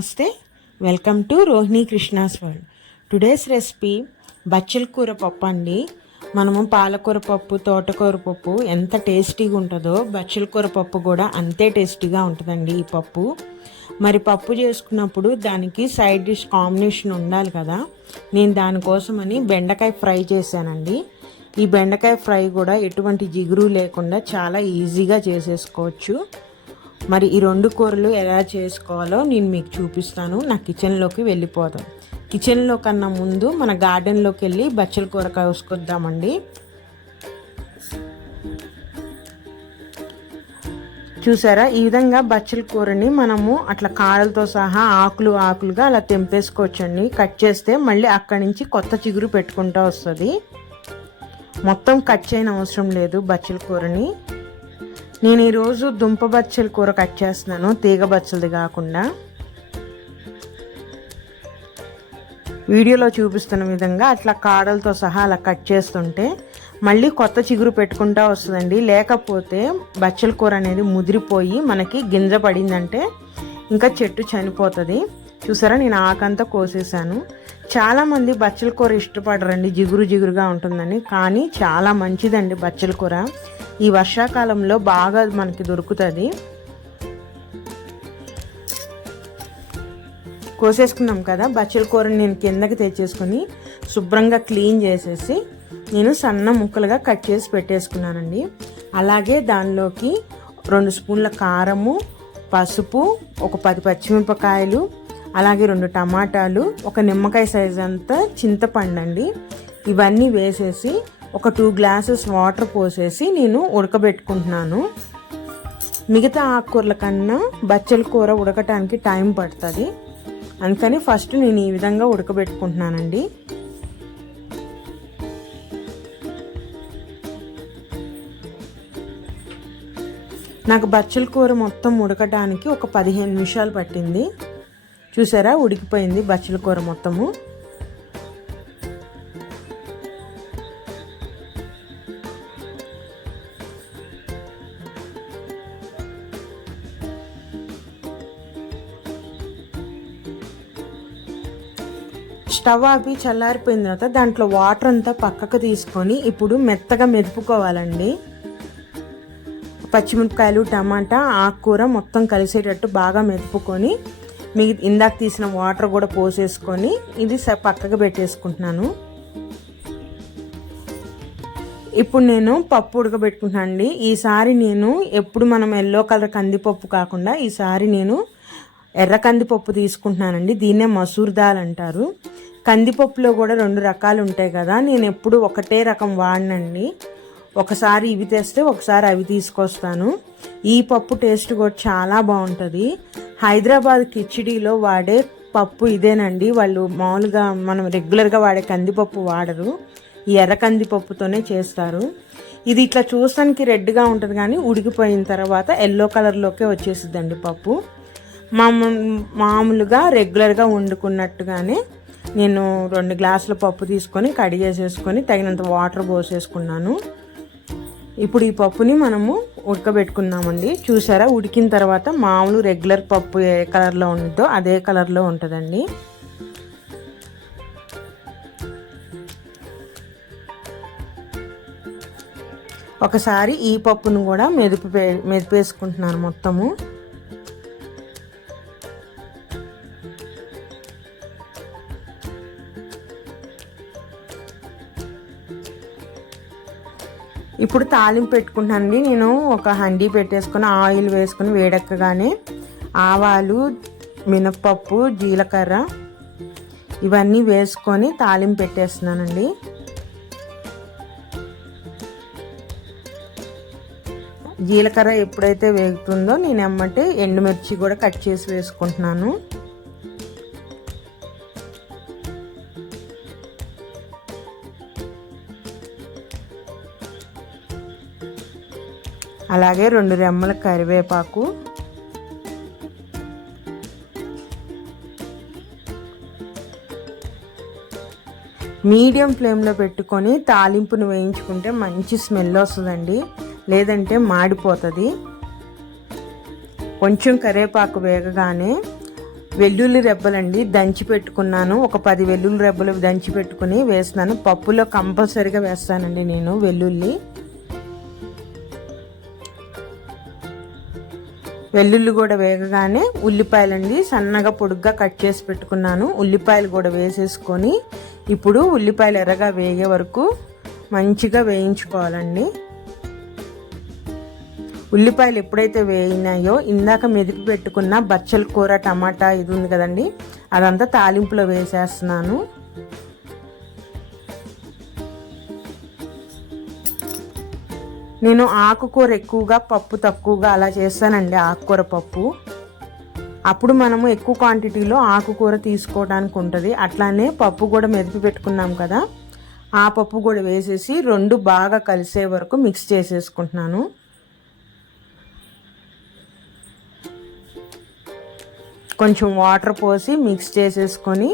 నమస్తే, welcome to Rohini Krishna's world. Today's recipe బచ్చల కూర పప్పు అండి. మనము పాలకూర పప్పు, తోటకూర పప్పు ఎంత టేస్టీగా ఉంటుందో బచ్చల కూర పప్పు కూడా అంతే టేస్టీగా ఉంటుందండి. ఈ పప్పు మరి పప్పు చేసుకున్నప్పుడు దానికి సైడ్ డిష్ కాంబినేషన్ ఉండాలి కదా. నేను దానికోసమని బెండకాయ ఫ్రై చేశానండి. ఈ బెండకాయ ఫ్రై కూడా ఎటువంటి జిగురు లేకుండా చాలా ఈజీగా చేసేసుకోవచ్చు. మరి ఈ రెండు కూరలు ఎలా చేసుకోవాలో నేను మీకు చూపిస్తాను. నా కిచెన్లోకి వెళ్ళిపోదాం. కిచెన్లో కన్నా ముందు మన గార్డెన్లోకి వెళ్ళి బచ్చల కూర కోసుకొద్దామండి. చూసారా, ఈ విధంగా బచ్చల కూరని మనము అట్లా కాడలతో సహా ఆకులుగా అలా తెంపేసుకోవచ్చండి. కట్ చేస్తే మళ్ళీ అక్కడి నుంచి కొత్త చిగురు పెట్టుకుంటూ వస్తుంది. మొత్తం కట్ చేయని అవసరం లేదు బచ్చల కూరని. నేను ఈరోజు దుంప బచ్చల కూర కట్ చేస్తున్నాను, తీగ బచ్చలది కాకుండా. వీడియోలో చూపిస్తున్న విధంగా అట్లా కాడలతో సహా అలా కట్ చేస్తుంటే మళ్ళీ కొత్త చిగురు పెట్టుకుంటూ వస్తుందండి. లేకపోతే బచ్చల కూర అనేది ముదిరిపోయి మనకి గింజ పడిందంటే ఇంకా చెట్టు చనిపోతుంది. చూసారా, నేను ఆకంతా కోసేసాను. చాలామంది బచ్చల కూర ఇష్టపడరండి, జిగురుగా ఉంటుందని. కానీ చాలా మంచిదండి బచ్చల కూర. ఈ వర్షాకాలంలో బాగా మనకి దొరుకుతుంది. కోసేసుకున్నాం కదా బచ్చల కూరని నేను కిందకి తెచ్చేసుకుని శుభ్రంగా క్లీన్ చేసేసి నేను సన్న ముక్కలుగా కట్ చేసి పెట్టేసుకున్నానండి. అలాగే దానిలోకి 2 స్పూన్ల కారము, పసుపు, ఒక 10 పచ్చిమిరపకాయలు, అలాగే 2 టమాటాలు, ఒక నిమ్మకాయ సైజ్ అంతా చింతపండు అండి. ఇవన్నీ వేసేసి ఒక 2 గ్లాసెస్ వాటర్ పోసేసి నేను ఉడకబెట్టుకుంటున్నాను. మిగతా ఆకుకూరల కన్నా బచ్చల కూర ఉడకటానికి టైం పడుతుంది. అందుకని ఫస్ట్ నేను ఈ విధంగా ఉడకబెట్టుకుంటున్నానండి. నాకు బచ్చల కూర మొత్తం ఉడకటానికి ఒక 15 నిమిషాలు పట్టింది. చూసారా, ఉడికిపోయింది బచ్చల కూర మొత్తము. స్టవ్ ఆపి చల్లారిపోయిన తర్వాత దాంట్లో వాటర్ అంతా పక్కకు తీసుకొని ఇప్పుడు మెత్తగా మెదుపుకోవాలండి. పచ్చిమిరపకాయలు, టమాటా, ఆకుకూర మొత్తం కలిసేటట్టు బాగా మెదుపుకొని ఇందాక తీసిన వాటర్ కూడా పోసేసుకొని ఇది పక్కకు పెట్టేసుకుంటున్నాను. ఇప్పుడు నేను పప్పు ఉడకబెట్టుకుంటున్నాను అండి. ఈసారి నేను ఎప్పుడు మనం ఎల్లో కలర్ కందిపప్పు కాకుండా ఈసారి నేను ఎర్ర కందిపప్పు తీసుకుంటున్నానండి. దీన్నే మసూర్ దాల్ అంటారు. కందిపప్పులో కూడా 2 రకాలు ఉంటాయి కదా. నేను ఎప్పుడు ఒకటే రకం వాడినండి. ఒకసారి ఇవి తెస్తే ఒకసారి అవి తీసుకొస్తాను. ఈ పప్పు టేస్ట్ కూడా చాలా బాగుంటుంది. హైదరాబాద్ కిచిడీలో వాడే పప్పు ఇదేనండి. వాళ్ళు మామూలుగా మనం రెగ్యులర్గా వాడే కందిపప్పు వాడరు. ఈ ఎర్ర కందిపప్పుతోనే చేస్తారు. ఇది ఇట్లా చూస్తానికి రెడ్గా ఉంటుంది కానీ ఉడికిపోయిన తర్వాత ఎల్లో కలర్లోకే వచ్చేసిద్దండి పప్పు. మామూలుగా రెగ్యులర్గా వండుకున్నట్టుగానే నేను 2 గ్లాసుల పప్పు తీసుకొని కడిగేసేసుకొని తగినంత వాటర్ పోసేసుకున్నాను. ఇప్పుడు ఈ పప్పుని మనము ఉడకబెట్టుకున్నామండి. చూసారా, ఉడికిన తర్వాత మామూలు రెగ్యులర్ పప్పు ఏ కలర్లో ఉంటుందో అదే కలర్లో ఉంటుందండి. ఒకసారి ఈ పప్పును కూడా మెదిపేసుకుంటున్నాను మొత్తము. ఇప్పుడు తాలింపు పెట్టుకుంటానండి. నేను ఒక హండీ పెట్టేసుకొని ఆయిల్ వేసుకొని వేడెక్కగానే ఆవాలు, మినప్పప్పు, జీలకర్ర ఇవన్నీ వేసుకొని తాలింపు పెట్టేస్తున్నానండి. జీలకర్ర ఎప్పుడైతే వేగుతుందో నేను ఎమ్మటే ఎండుమిర్చి కూడా కట్ చేసి వేసుకుంటున్నాను. అలాగే 2 రెమ్మల కరివేపాకు, మీడియం ఫ్లేమ్లో పెట్టుకొని తాలింపును వేయించుకుంటే మంచి స్మెల్ వస్తుందండి. లేదంటే మాడిపోతుంది. కొంచెం కరివేపాకు వేగగానే వెల్లుల్లి రెబ్బలండి దంచి పెట్టుకున్నాను. ఒక 10 వెల్లుల్లి రెబ్బలు దంచి పెట్టుకుని వేస్తున్నాను. పప్పులో కంపల్సరీగా వేస్తానండి నేను వెల్లుల్లి కూడా వేగగానే ఉల్లిపాయలండి సన్నగా పొడుగ్గా కట్ చేసి పెట్టుకున్నాను. ఉల్లిపాయలు కూడా వేసేసుకొని ఇప్పుడు ఉల్లిపాయలు ఎర్రగా వేగే వరకు మంచిగా వేయించుకోవాలండి. ఉల్లిపాయలు ఎప్పుడైతే వేయినాయో ఇందాక మెదిపి పెట్టుకున్న బచ్చల కూర టమాటా ఇది ఉంది కదండి, అదంతా తాలింపులో వేసేస్తున్నాను. నేను ఆకుకూర ఎక్కువగా పప్పు తక్కువగా అలా చేస్తానండి. ఆకుకూర పప్పు అప్పుడు మనము ఎక్కువ క్వాంటిటీలో ఆకుకూర తీసుకోవడానికి ఉంటుంది. అట్లానే పప్పు కూడా మెదిపి పెట్టుకున్నాం కదా, ఆ పప్పు కూడా వేసేసి రెండు బాగా కలిసే వరకు మిక్స్ చేసేసుకుంటున్నాను. కొంచెం వాటర్ పోసి మిక్స్ చేసేసుకొని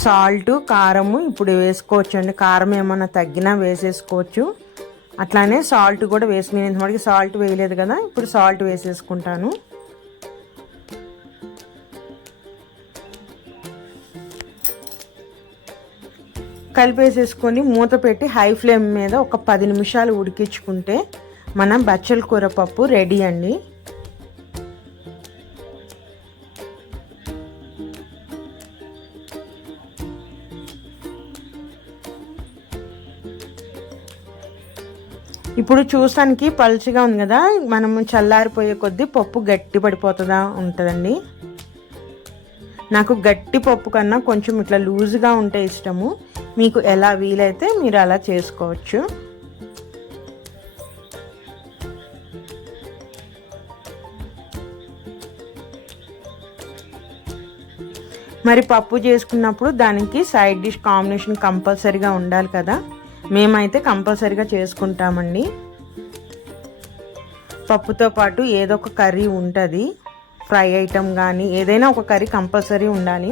సాల్ట్ కారము ఇప్పుడు వేసుకోవచ్చు అండి. కారం ఏమన్నా తగ్గినా వేసేసుకోవచ్చు. అట్లానే సాల్ట్ కూడా వేసి, నేను ఇంతవరకు సాల్ట్ వేయలేదు కదా, ఇప్పుడు సాల్ట్ వేసేసుకుంటాను. కలిపేసేసుకొని మూత పెట్టి హై ఫ్లేమ్ మీద ఒక 10 నిమిషాలు ఉడికించుకుంటే మన బచ్చల కూర పప్పు రెడీ అండి. ఇప్పుడు చూసానికి పలుచగా ఉంది కదా, మనం చల్లారిపోయే కొద్దీ పప్పు గట్టి పడిపోతుందా ఉంటుందండి. నాకు గట్టి పప్పు కన్నా కొంచెం ఇట్లా లూజ్గా ఉంటే ఇష్టము. మీకు ఎలా వీలైతే మీరు అలా చేసుకోవచ్చు. మరి పప్పు చేసుకున్నప్పుడు దానికి సైడ్ డిష్ కాంబినేషన్ కంపల్సరీగా ఉండాలి కదా, మేమైతే కంపల్సరీగా చేసుకుంటామండి. పప్పుతో పాటు ఏదో ఒక కర్రీ ఉంటుంది, ఫ్రై ఐటమ్ కానీ ఏదైనా ఒక కర్రీ కంపల్సరీ ఉండాలి.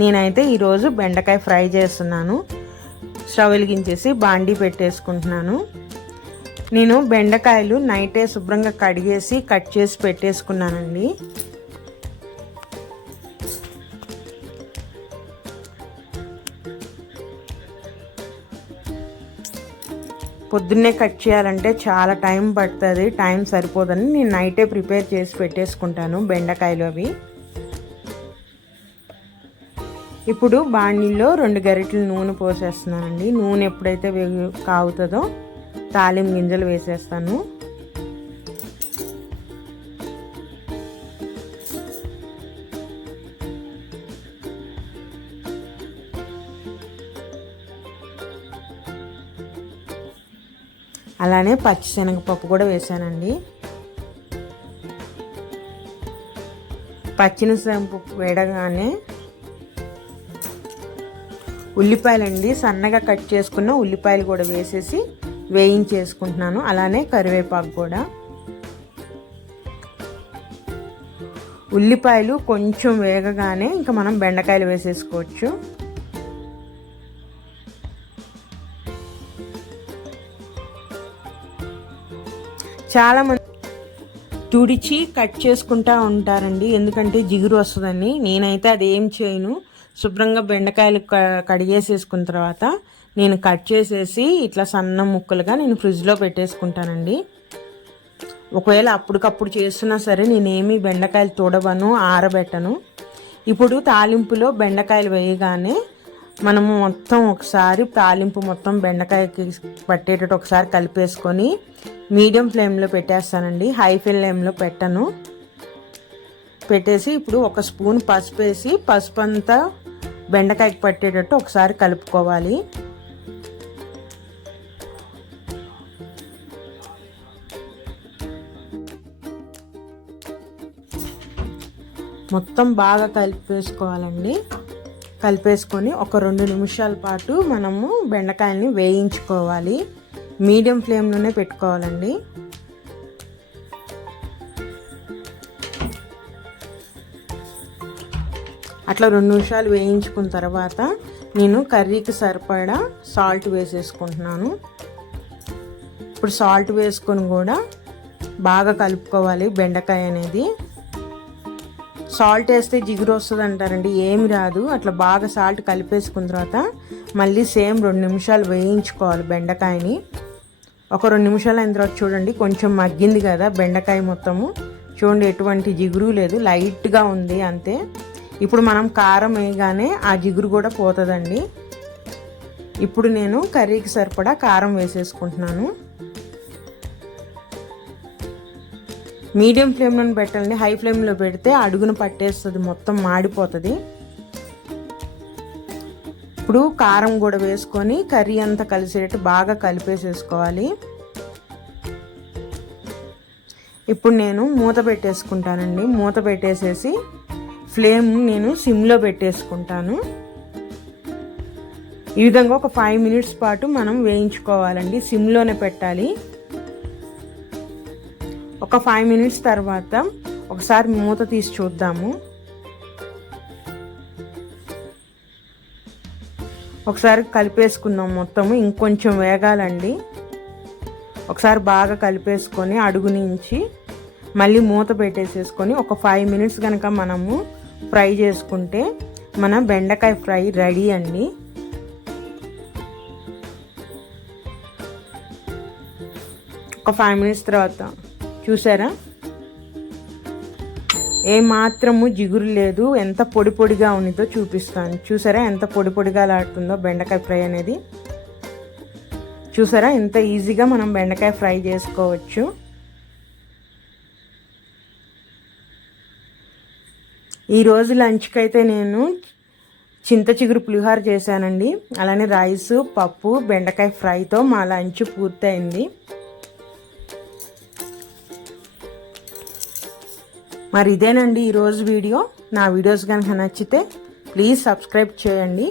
నేనైతే ఈరోజు బెండకాయ ఫ్రై చేస్తున్నాను. స్టవ్ వెలిగించేసి బాండీ పెట్టేసుకుంటున్నాను. నేను బెండకాయలు నైటే శుభ్రంగా కడిగేసి కట్ చేసి పెట్టేసుకున్నానండి. పొద్దున్నే కట్ చేయాలంటే చాలా టైం పడుతుంది, టైం సరిపోదని నేను నైటే ప్రిపేర్ చేసి పెట్టేసుకుంటాను బెండకాయలు అవి. ఇప్పుడు బాణీలో 2 గరిటెలు నూనె పోసేస్తున్నానండి. నూనె ఎప్పుడైతే కాగుతుందో తాలింపు గింజలు వేసేస్తాను. అలానే పచ్చిశనగపప్పు కూడా వేసానండి. పచ్చిశనగపప్పు వేడగానే ఉల్లిపాయలండి సన్నగా కట్ చేసుకున్న ఉల్లిపాయలు కూడా వేసేసి వేయించేసుకుంటున్నాను. అలానే కరివేపాకు కూడా. ఉల్లిపాయలు కొంచెం వేగగానే ఇంకా మనం బెండకాయలు వేసేసుకోవచ్చు. చాలామంది తుడిచి కట్ చేసుకుంటూ ఉంటారండి, ఎందుకంటే జిగురు వస్తుందని. నేనైతే అదేం చేయను. శుభ్రంగా బెండకాయలు కడిగేసేసుకున్న తర్వాత నేను కట్ చేసేసి ఇట్లా సన్న ముక్కలుగా నేను ఫ్రిడ్జ్లో పెట్టేసుకుంటానండి. ఒకవేళ అప్పటికప్పుడు చేస్తున్నా సరే నేనేమి బెండకాయలు తోడవను, ఆరబెట్టను. ఇప్పుడు తాలింపులో బెండకాయలు వేయగానే మనము మొత్తం ఒకసారి తాలింపు మొత్తం బెండకాయకి పట్టేటట్టు ఒకసారి కలిపేసుకొని మీడియం ఫ్లేమ్లో పెట్టేస్తానండి. హై ఫ్లేమ్లో పెట్టను. పెట్టేసి ఇప్పుడు 1 స్పూన్ పసుపు వేసి పసుపు అంతా బెండకాయకి పట్టేటట్టు ఒకసారి కలుపుకోవాలి. మొత్తం బాగా కలిపేసుకోవాలండి. కలిపేసుకొని ఒక 2 నిమిషాల పాటు మనము బెండకాయల్ని వేయించుకోవాలి. మీడియం ఫ్లేమ్లోనే పెట్టుకోవాలండి. అట్లా 2 నిమిషాలు వేయించుకున్న తర్వాత నేను కర్రీకి సరిపడా సాల్ట్ వేసేసుకుంటున్నాను. ఇప్పుడు సాల్ట్ వేసుకొని కూడా బాగా కలుపుకోవాలి బెండకాయ అనేది. సాల్ట్ వేస్తే జిగురు వస్తుంది అంటారండి, ఏమి రాదు. అట్లా బాగా సాల్ట్ కలిపేసుకున్న తర్వాత మళ్ళీ సేమ్ 2 నిమిషాలు వేయించుకోవాలి బెండకాయని. ఒక 2 నిమిషాలు అయిన తర్వాత చూడండి కొంచెం మగ్గింది కదా బెండకాయ మొత్తము. చూడండి ఎటువంటి జిగురు లేదు, లైట్గా ఉంది అంతే. ఇప్పుడు మనం కారం వేయగానే ఆ జిగురు కూడా పోతుందండి. ఇప్పుడు నేను కర్రీకి సరిపడా కారం వేసేసుకుంటున్నాను. మీడియం ఫ్లేమ్లో పెట్టండి, హై ఫ్లేమ్లో పెడితే అడుగున పట్టేస్తుంది, మొత్తం మాడిపోతుంది. ఇప్పుడు కారం కూడా వేసుకొని కర్రీ అంతా కలిసేటట్టు బాగా కలిపేసేసుకోవాలి. ఇప్పుడు నేను మూత పెట్టేసుకుంటానండి. మూత పెట్టేసేసి ఫ్లేమ్ నేను సిమ్లో పెట్టేసుకుంటాను. ఈ విధంగా ఒక 5 మినిట్స్ పాటు మనం వేయించుకోవాలండి, సిమ్లోనే పెట్టాలి. ఒక 5 మినిట్స్ తర్వాత ఒకసారి మూత తీసి చూద్దాము. ఒకసారి కలిపేసుకుందాం మొత్తము, ఇంకొంచెం వేగాలండి. ఒకసారి బాగా కలిపేసుకొని అడుగు నుంచి మళ్ళీ మూత పెట్టేసేసుకొని ఒక 5 మినిట్స్ కనుక మనము ఫ్రై చేసుకుంటే మన బెండకాయ ఫ్రై రెడీ అండి. ఒక 5 మినిట్స్ తర్వాత చూసారా ఏమాత్రము జిగురు లేదు, ఎంత పొడి పొడిగా ఉన్నదో చూపిస్తాను. చూసారా ఎంత పొడి పొడిగా లాడుతుందో బెండకాయ ఫ్రై అనేది. చూసారా ఎంత ఈజీగా మనం బెండకాయ ఫ్రై చేసుకోవచ్చు. ఈరోజు లంచ్కి అయితే నేను చింత చిగురు పులిహోర చేశానండి. అలానే రైసు, పప్పు, బెండకాయ ఫ్రైతో మా లంచ్ పూర్తయింది. మరి ఇదేనండి ఈరోజు వీడియో. నా వీడియోస్ కనుక నచ్చితే ప్లీజ్ సబ్స్క్రైబ్ చేయండి.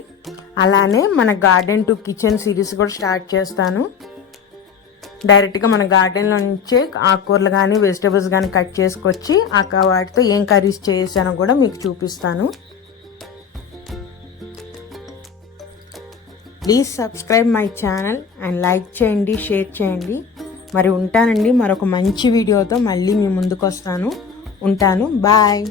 అలానే మన గార్డెన్ టు కిచెన్ సిరీస్ కూడా స్టార్ట్ చేస్తాను. డైరెక్ట్గా మన గార్డెన్లో నుంచే ఆకుకూరలు కానీ వెజిటేబుల్స్ కానీ కట్ చేసుకొచ్చి వాటితో ఏం కర్రీస్ చేసానో కూడా మీకు చూపిస్తాను. Please subscribe my channel and like చేయండి, షేర్ చేయండి. మరి ఉంటానండి, మరొక మంచి వీడియోతో మళ్ళీ మీ ముందుకు వస్తాను. ఉంటాను, బాయ్.